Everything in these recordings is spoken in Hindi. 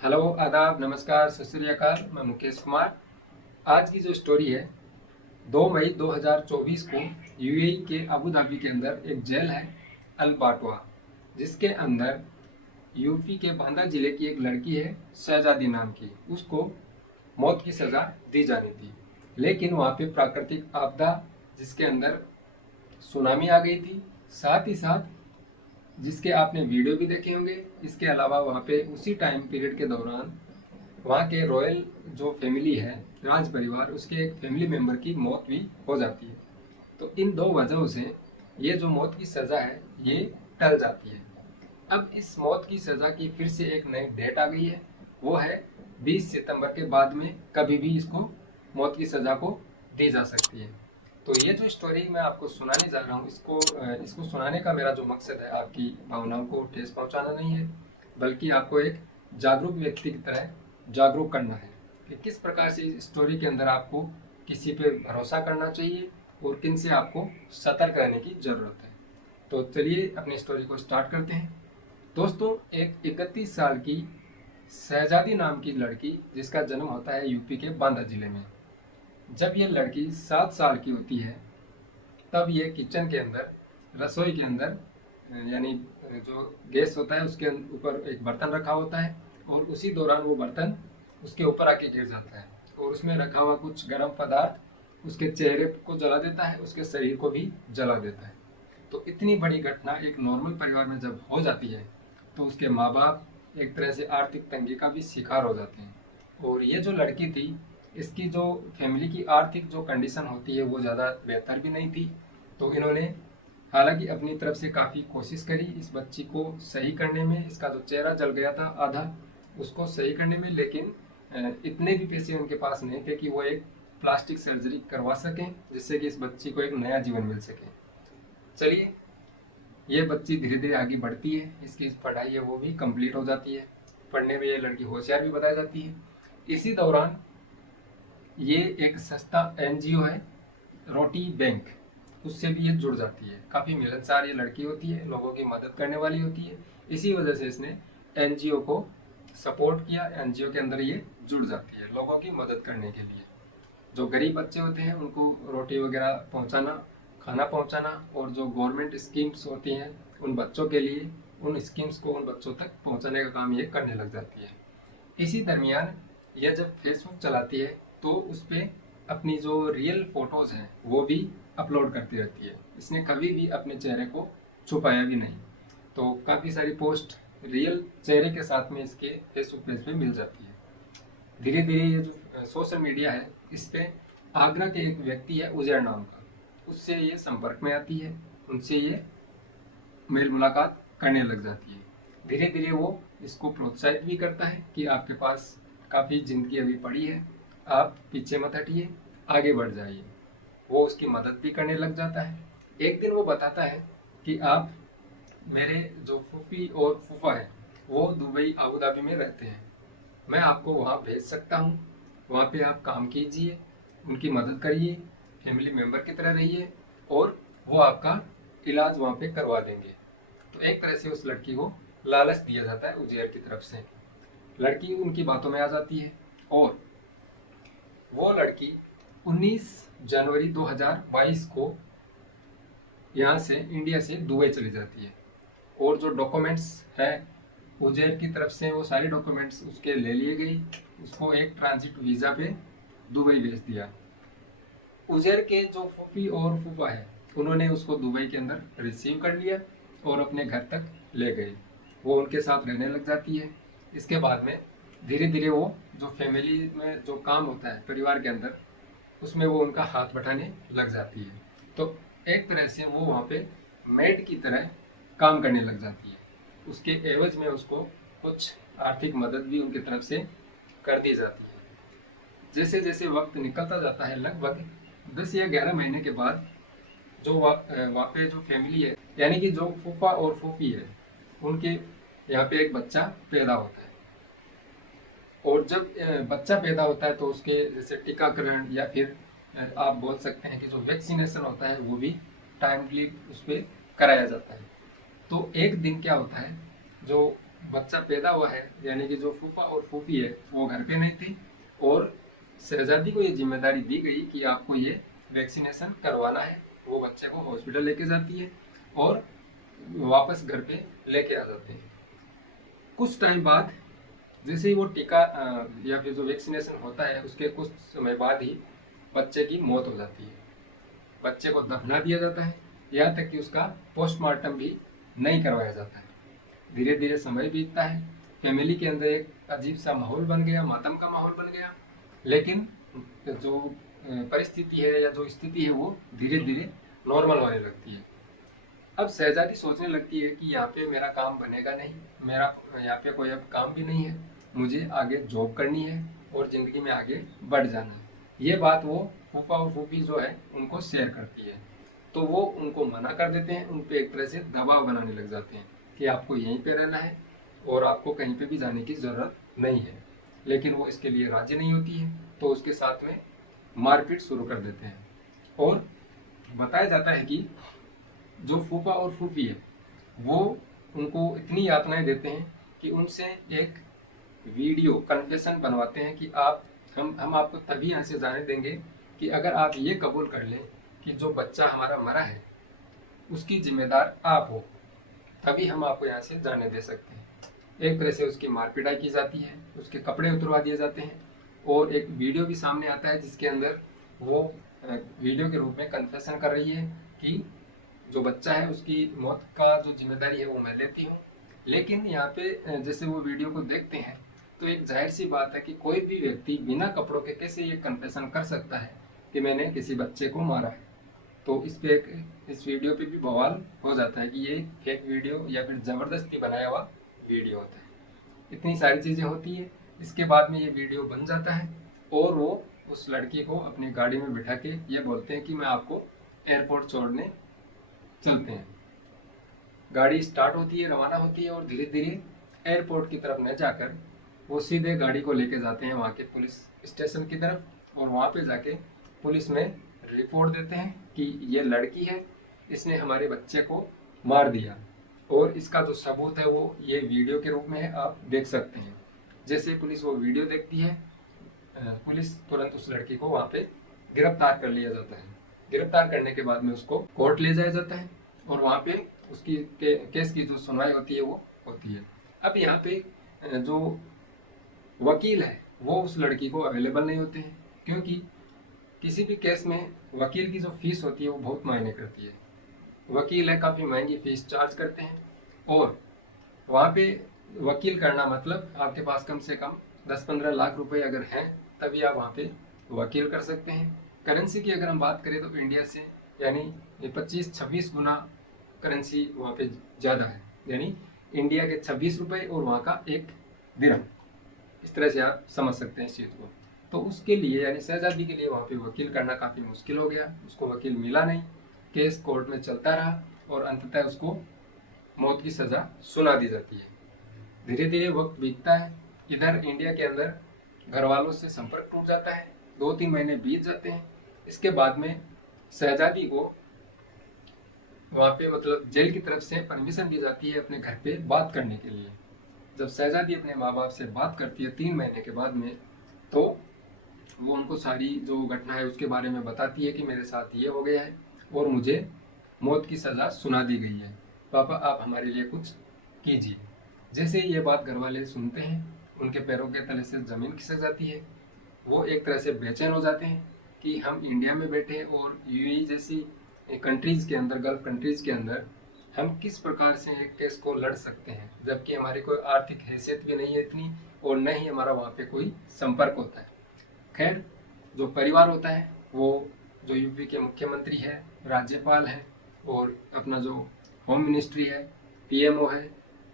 हेलो, आदाब, नमस्कार, सत श्री अकाल। मैं मुकेश कुमार। आज की जो स्टोरी है, 2 मई 2024 को यूएई के अबू धाबी के अंदर एक जेल है, अल बाटवा, जिसके अंदर यूपी के बांदा जिले की एक लड़की है, शहजादी नाम की। उसको मौत की सज़ा दी जानी थी, लेकिन वहाँ पे प्राकृतिक आपदा, जिसके अंदर सुनामी आ गई थी, साथ ही साथ जिसके आपने वीडियो भी देखे होंगे। इसके अलावा वहाँ पे उसी टाइम पीरियड के दौरान वहाँ के रॉयल जो फैमिली है, राज परिवार, उसके एक फैमिली मेंबर की मौत भी हो जाती है। तो इन दो वजहों से ये जो मौत की सज़ा है ये टल जाती है। अब इस मौत की सज़ा की फिर से एक नई डेट आ गई है, वो है 20 सितंबर के बाद में कभी भी इसको मौत की सज़ा को दी जा सकती है। तो ये जो स्टोरी मैं आपको सुनाने जा रहा हूँ, इसको सुनाने का मेरा जो मकसद है, आपकी भावनाओं को ठेस पहुँचाना नहीं है, बल्कि आपको एक जागरूक व्यक्ति की तरह जागरूक करना है कि किस प्रकार से इस स्टोरी के अंदर आपको किसी पे भरोसा करना चाहिए और किन से आपको सतर्क रहने की ज़रूरत है। तो चलिए अपनी स्टोरी को स्टार्ट करते हैं। दोस्तों, एक 31 साल की शहजादी नाम की लड़की, जिसका जन्म होता है यूपी के बांदा जिले में। जब ये लड़की 7 साल की होती है, तब ये किचन के अंदर, रसोई के अंदर, यानी जो गैस होता है उसके ऊपर एक बर्तन रखा होता है, और उसी दौरान वो बर्तन उसके ऊपर आके गिर जाता है और उसमें रखा हुआ कुछ गर्म पदार्थ उसके चेहरे को जला देता है, उसके शरीर को भी जला देता है। तो इतनी बड़ी घटना एक नॉर्मल परिवार में जब हो जाती है, तो उसके माँ बाप एक तरह से आर्थिक तंगी का भी शिकार हो जाते हैं। और ये जो लड़की थी, इसकी जो फैमिली की आर्थिक जो कंडीशन होती है वो ज़्यादा बेहतर भी नहीं थी। तो इन्होंने हालांकि अपनी तरफ से काफ़ी कोशिश करी इस बच्ची को सही करने में। इसका जो चेहरा जल गया था आधा, उसको सही करने में, लेकिन इतने भी पैसे उनके पास नहीं थे कि वो एक प्लास्टिक सर्जरी करवा सकें, जिससे कि इस बच्ची को एक नया जीवन मिल सके। चलिए, ये बच्ची धीरे धीरे आगे बढ़ती है, इसकी पढ़ाई है वो भी कंप्लीट हो जाती है। पढ़ने में ये लड़की होशियार भी बताई जाती है। इसी दौरान ये एक सस्ता एनजीओ है, रोटी बैंक, उससे भी ये जुड़ जाती है। काफ़ी मिलनसार ये लड़की होती है, लोगों की मदद करने वाली होती है। इसी वजह से इसने एनजीओ को सपोर्ट किया, एनजीओ के अंदर ये जुड़ जाती है लोगों की मदद करने के लिए। जो गरीब बच्चे होते हैं उनको रोटी वगैरह पहुंचाना, खाना पहुंचाना, और जो गवर्नमेंट स्कीम्स होती हैं उन बच्चों के लिए, उन स्कीम्स को उन बच्चों तक पहुंचाने का काम ये करने लग जाती है। इसी दरमियान यह जब फेसबुक चलाती है, तो उस पर अपनी जो रियल फोटोज़ हैं वो भी अपलोड करती रहती है। इसने कभी भी अपने चेहरे को छुपाया भी नहीं। तो काफ़ी सारी पोस्ट रियल चेहरे के साथ में इसके फेसबुक पेज पे मिल जाती है। धीरे धीरे ये जो सोशल मीडिया है, इस पे आगरा के एक व्यक्ति है उजैर नाम का, उससे ये संपर्क में आती है, उनसे ये मेल मुलाकात करने लग जाती है। धीरे धीरे वो इसको प्रोत्साहित भी करता है कि आपके पास काफ़ी ज़िंदगी अभी पड़ी है, आप पीछे मत हटिए, आगे बढ़ जाइए। वो उसकी मदद भी करने लग जाता है। एक दिन वो बताता है कि आप, मेरे जो फूफी और फूफा है वो दुबई आबू धाबी में रहते हैं, मैं आपको वहाँ भेज सकता हूँ। वहाँ पे आप काम कीजिए, उनकी मदद करिए, फैमिली मेम्बर की तरह रहिए, और वो आपका इलाज वहाँ पे करवा देंगे। तो एक तरह से उस लड़की को लालच दिया जाता है उजैर की तरफ से। लड़की उनकी बातों में आ जाती है, और वो लड़की 19 जनवरी 2022 को यहाँ से, इंडिया से दुबई चली जाती है। और जो डॉक्यूमेंट्स है उजैर की तरफ से, वो सारे डॉक्यूमेंट्स उसके ले लिए गई। उसको एक ट्रांजिट वीज़ा पे दुबई भेज दिया। उजैर के जो फूफी और फूफा है, उन्होंने उसको दुबई के अंदर रिसीव कर लिया और अपने घर तक ले गए। वो उनके साथ रहने लग जाती है। इसके बाद में धीरे धीरे वो जो फैमिली में जो काम होता है परिवार के अंदर, उसमें वो उनका हाथ बटाने लग जाती है। तो एक तरह से वो वहाँ पे मेड की तरह काम करने लग जाती है। उसके एवज में उसको कुछ आर्थिक मदद भी उनकी तरफ से कर दी जाती है। जैसे जैसे वक्त निकलता जाता है, लगभग 10 या 11 महीने के बाद, जो वहाँ पे जो फैमिली है, यानी कि जो फूफा और फूफी है, उनके यहाँ पे एक बच्चा पैदा होता है। और जब बच्चा पैदा होता है तो उसके जैसे टीकाकरण, या फिर आप बोल सकते हैं कि जो वैक्सीनेशन होता है वो भी टाइमली उस पर कराया जाता है। तो एक दिन क्या होता है, जो बच्चा पैदा हुआ है, यानी कि जो फूफा और फूफी है वो घर पे नहीं थी, और शहजादी को ये जिम्मेदारी दी गई कि आपको ये वैक्सीनेशन करवाना है। वो बच्चे को हॉस्पिटल लेके जाती है और वापस घर पे लेके आ जाते हैं। कुछ टाइम बाद जैसे ही वो टीका या फिर जो वैक्सीनेशन होता है, उसके कुछ समय बाद ही बच्चे की मौत हो जाती है। बच्चे को दफना दिया जाता है, यहाँ तक कि उसका पोस्टमार्टम भी नहीं करवाया जाता है। धीरे धीरे समय बीतता है, फैमिली के अंदर एक अजीब सा माहौल बन गया, मातम का माहौल बन गया। लेकिन जो परिस्थिति है या जो स्थिति है वो धीरे धीरे नॉर्मल होने लगती है। अब शहजादी सोचने लगती है कि यहाँ पे मेरा काम बनेगा नहीं, मेरा यहाँ पे कोई अब काम भी नहीं है, मुझे आगे जॉब करनी है और ज़िंदगी में आगे बढ़ जाना है। ये बात वो फूफा और फूफी जो है उनको शेयर करती है, तो वो उनको मना कर देते हैं, उन पे एक तरह से दबाव बनाने लग जाते हैं कि आपको यहीं पे रहना है और आपको कहीं पे भी जाने की ज़रूरत नहीं है। लेकिन वो इसके लिए राजी नहीं होती है, तो उसके साथ में मारपीट शुरू कर देते हैं। और बताया जाता है कि जो फूफा और फूफी है वो उनको इतनी यातनाएं देते हैं कि उनसे एक वीडियो कन्फेशन बनवाते हैं कि आप हम आपको तभी यहाँ से जाने देंगे कि अगर आप ये कबूल कर लें कि जो बच्चा हमारा मरा है उसकी जिम्मेदार आप हो, तभी हम आपको यहाँ से जाने दे सकते हैं। एक तरह से उसकी मारपिटाई की जाती है, उसके कपड़े उतरवा दिए जाते हैं, और एक वीडियो भी सामने आता है जिसके अंदर वो वीडियो के रूप में कन्फेशन कर रही है कि जो बच्चा है उसकी मौत का जो जिम्मेदारी है वो मैं लेती हूँ। लेकिन यहाँ पे जैसे वो वीडियो को देखते हैं तो एक जाहिर सी बात है कि कोई भी व्यक्ति बिना कपड़ों के कैसे ये कन्फेशन कर सकता है कि मैंने किसी बच्चे को मारा है। तो इस वीडियो पे भी बवाल हो जाता है कि ये फेक वीडियो या फिर ज़बरदस्ती बनाया हुआ वीडियो होता है। इतनी सारी चीज़ें होती है। इसके बाद में ये वीडियो बन जाता है और वो उस लड़की को अपनी गाड़ी में बिठा के ये बोलते हैं कि मैं आपको एयरपोर्ट छोड़ने चलते हैं। गाड़ी स्टार्ट होती है, रवाना होती है, और धीरे धीरे एयरपोर्ट की तरफ न जाकर वो सीधे गाड़ी को लेके जाते हैं वहाँ के पुलिस स्टेशन की तरफ, और वहाँ पे जाके पुलिस में रिपोर्ट देते हैं कि ये लड़की है, इसने हमारे बच्चे को मार दिया, और इसका जो सबूत है वो ये वीडियो के रूप में है, आप देख सकते हैं। जैसे पुलिस वो वीडियो देखती है, पुलिस तुरंत उस लड़की को वहाँ पे गिरफ्तार कर लिया जाता है। गिरफ्तार करने के बाद में उसको कोर्ट ले जाया जाता है और वहाँ पे उसकी केस की जो सुनवाई होती है वो होती है। अब यहाँ पे जो वकील है वो उस लड़की को अवेलेबल नहीं होते हैं, क्योंकि किसी भी केस में वकील की जो फीस होती है वो बहुत मायने करती है। वकील है काफ़ी महंगी फीस चार्ज करते हैं, और वहाँ पे वकील करना मतलब आपके पास कम से कम 10-15 लाख रुपए अगर हैं तभी आप वहाँ पे वकील कर सकते हैं। करेंसी की अगर हम बात करें तो इंडिया से यानी 25-26 गुना करेंसी वहाँ पे ज़्यादा है, यानी इंडिया के 26 रुपये और वहाँ का 1 दिरहम। इस तरह से आप समझ सकते हैं इस चीज़ को। तो उसके लिए यानी शहजादी के लिए वहाँ पे वकील करना काफ़ी मुश्किल हो गया, उसको वकील मिला नहीं, केस कोर्ट में चलता रहा और अंततः उसको मौत की सज़ा सुना दी जाती है। धीरे धीरे वक्त बीतता है, इधर इंडिया के अंदर घर वालों से संपर्क टूट जाता है, 2-3 महीने बीत जाते हैं। इसके बाद में शहजादी को वहाँ पे मतलब जेल की तरफ से परमिशन दी जाती है अपने घर पे बात करने के लिए। जब शहजादी अपने माँ बाप से बात करती है 3 महीने के बाद में, तो वो उनको सारी जो घटना है उसके बारे में बताती है कि मेरे साथ ये हो गया है और मुझे मौत की सज़ा सुना दी गई है, पापा आप हमारे लिए कुछ कीजिए। जैसे ये बात घर वाले सुनते हैं उनके पैरों के तले से ज़मीन खिसक जाती है। वो एक तरह से बेचैन हो जाते हैं कि हम इंडिया में बैठे और यूएई जैसी कंट्रीज़ के अंदर, गल्फ कंट्रीज़ के अंदर हम किस प्रकार से एक केस को लड़ सकते हैं, जबकि हमारी कोई आर्थिक हैसियत भी नहीं है इतनी, और न ही हमारा वहाँ पे कोई संपर्क होता है। खैर, जो परिवार होता है वो जो यूपी के मुख्यमंत्री है, राज्यपाल है, और अपना जो होम मिनिस्ट्री है, पीएमओ है,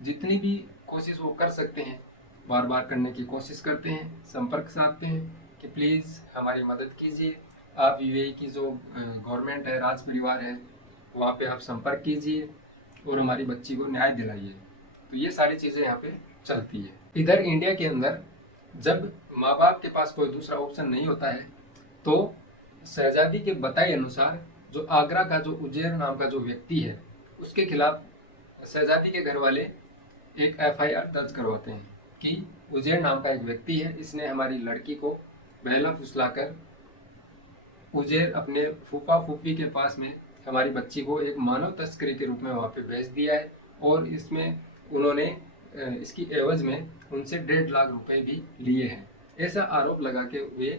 जितनी भी कोशिश वो कर सकते हैं बार बार करने की कोशिश करते हैं, संपर्क साधते हैं कि प्लीज़ हमारी मदद कीजिए, आप यूएई की जो गवर्नमेंट है, राज परिवार है, वहाँ पे आप संपर्क कीजिए और हमारी बच्ची को न्याय दिलाइए। तो ये सारी चीज़ें यहाँ पे चलती है। इधर इंडिया के अंदर जब माँ बाप के पास कोई दूसरा ऑप्शन नहीं होता है, तो शहजादी के बताए अनुसार जो आगरा का जो उजैर नाम का जो व्यक्ति है उसके खिलाफ शहजादी के घर वाले एक एफआईआर दर्ज करवाते हैं कि उजैर नाम का एक व्यक्ति है, इसने हमारी लड़की को बहला फुसलाकर उजैर अपने फूफा फूफी के पास में हमारी बच्ची को एक मानव तस्करी के रूप में वहाँ पे भेज दिया है और इसमें उन्होंने इसकी एवज में उनसे 1.5 लाख रुपए भी लिए हैं। ऐसा आरोप लगा के वे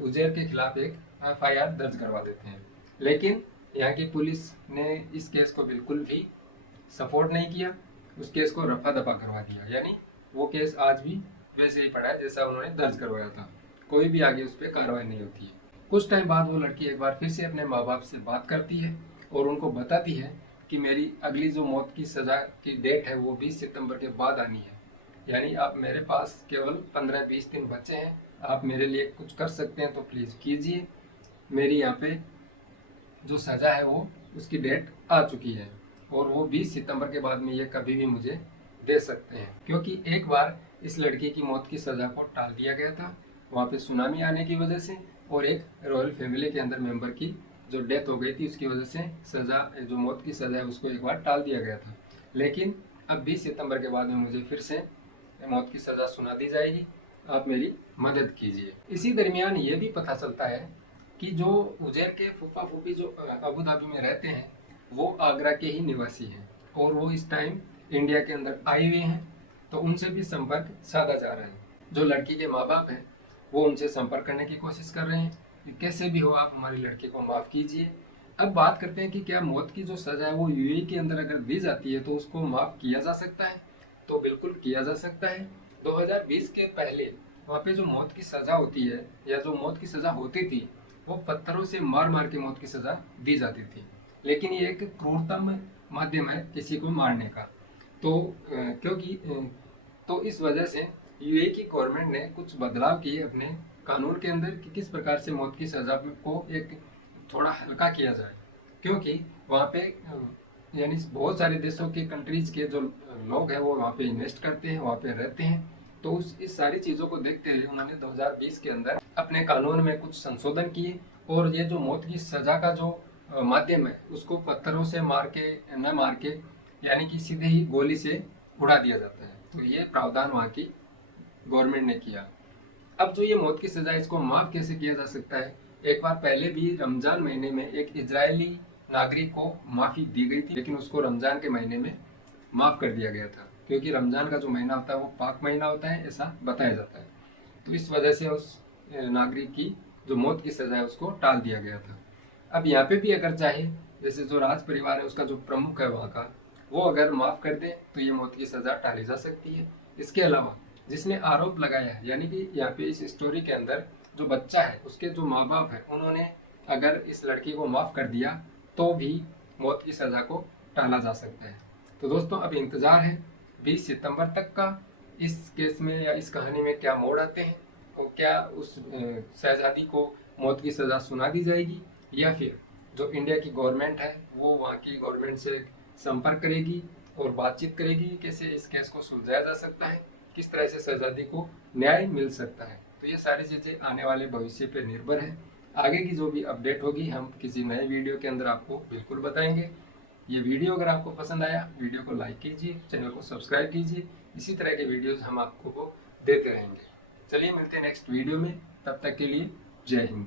उजैर के खिलाफ एक एफआईआर दर्ज करवा देते हैं। लेकिन यहाँ की पुलिस ने इस केस को बिल्कुल भी सपोर्ट नहीं किया, उस केस को रफा दफा करवा दिया, यानी वो केस आज भी वैसे ही पड़ा है जैसा उन्होंने दर्ज करवाया था। कोई भी आगे उस पर कार्रवाई नहीं होती है। कुछ टाइम बाद वो लड़की एक बार फिर से अपने माँ बाप से बात करती है और उनको बताती है कि मेरी अगली जो मौत की सज़ा की डेट है वो 20 सितंबर के बाद आनी है, यानी आप मेरे पास केवल 15-20 दिन बचे हैं, आप मेरे लिए कुछ कर सकते हैं तो प्लीज़ कीजिए। मेरी यहाँ पे जो सज़ा है वो उसकी डेट आ चुकी है और वो 20 सितंबर के बाद में ये कभी भी मुझे दे सकते हैं, क्योंकि एक बार इस लड़की की मौत की सज़ा को टाल दिया गया था वहाँ पे सुनामी आने की वजह से, और एक रॉयल फैमिली के अंदर मेंबर की जो डेथ हो गई थी उसकी वजह से सज़ा, जो मौत की सज़ा है उसको एक बार टाल दिया गया था। लेकिन अब 20 सितंबर के बाद में मुझे फिर से मौत की सज़ा सुना दी जाएगी, आप मेरी मदद कीजिए। इसी दरमियान ये भी पता चलता है कि जो उजैर के फूफा फूफी जो अबू धाबी में रहते हैं वो आगरा के ही निवासी हैं और वो इस टाइम इंडिया के अंदर आए हुए हैं, तो उनसे भी संपर्क साधा जा रहा है। जो लड़की के माँ बाप हैं वो उनसे संपर्क करने की कोशिश कर रहे हैं कि कैसे भी हो आप हमारी लड़की को माफ़ कीजिए। अब बात करते हैं कि क्या मौत की जो सज़ा है वो यूएई के अंदर अगर दी जाती है तो उसको माफ़ किया जा सकता है? तो बिल्कुल किया जा सकता है। 2020 के पहले वहाँ पे जो मौत की सज़ा होती है या जो मौत की सज़ा होती थी वो पत्थरों से मार मार के मौत की सज़ा दी जाती थी, लेकिन ये एक क्रूरतम माध्यम है किसी को मारने का। तो क्योंकि तो इस वजह से यूएई की गवर्नमेंट ने कुछ बदलाव किए अपने कानून के अंदर कि किस प्रकार से मौत की सज़ा को एक थोड़ा हल्का किया जाए, क्योंकि वहाँ पे यानी बहुत सारे देशों के कंट्रीज के जो लोग हैं वो वहाँ पे इन्वेस्ट करते हैं, वहाँ पे रहते हैं। तो इस सारी चीज़ों को देखते हुए उन्होंने 2020 के अंदर अपने कानून में कुछ संशोधन किए और ये जो मौत की सज़ा का जो माध्यम है उसको पत्थरों से मार के न मार के यानी कि सीधे ही गोली से उड़ा दिया जाता है। तो ये प्रावधान वहाँ की गवर्नमेंट ने किया। अब जो ये मौत की सज़ा इसको माफ़ कैसे किया जा सकता है? एक बार पहले भी रमज़ान महीने में एक इजरायली नागरिक को माफ़ी दी गई थी, लेकिन उसको रमज़ान के महीने में माफ़ कर दिया गया था, क्योंकि रमज़ान का जो महीना होता है वो पाक महीना होता है, ऐसा बताया जाता है। तो इस वजह से उस नागरिक की जो मौत की सज़ा है उसको टाल दिया गया था। अब यहाँ पे भी अगर चाहे, जैसे जो राज परिवार है उसका जो प्रमुख है वहाँ का, वो अगर माफ़ कर दे तो ये मौत की सज़ा टाली जा सकती है। इसके अलावा जिसने आरोप लगाया है, यानी कि यहाँ पे इस स्टोरी के अंदर जो बच्चा है उसके जो माँ बाप है उन्होंने अगर इस लड़की को माफ़ कर दिया तो भी मौत की सज़ा को टाला जा सकता है। तो दोस्तों अब इंतज़ार है 20 सितंबर तक का, इस केस में या इस कहानी में क्या मोड़ आते हैं और क्या उस शहजादी को मौत की सज़ा सुना दी जाएगी या फिर जो इंडिया की गवर्नमेंट है वो वहाँ की गवर्नमेंट से संपर्क करेगी और बातचीत करेगी कैसे इस केस को सुलझाया जा सकता है, किस तरह से शहजादी को न्याय मिल सकता है। तो ये सारी चीज़ें आने वाले भविष्य पे निर्भर है। आगे की जो भी अपडेट होगी हम किसी नए वीडियो के अंदर आपको बिल्कुल बताएंगे। ये वीडियो अगर आपको पसंद आया वीडियो को लाइक कीजिए, चैनल को सब्सक्राइब कीजिए, इसी तरह के वीडियोज़ हम आपको देते रहेंगे। चलिए मिलते हैं नेक्स्ट वीडियो में, तब तक के लिए जय हिंद।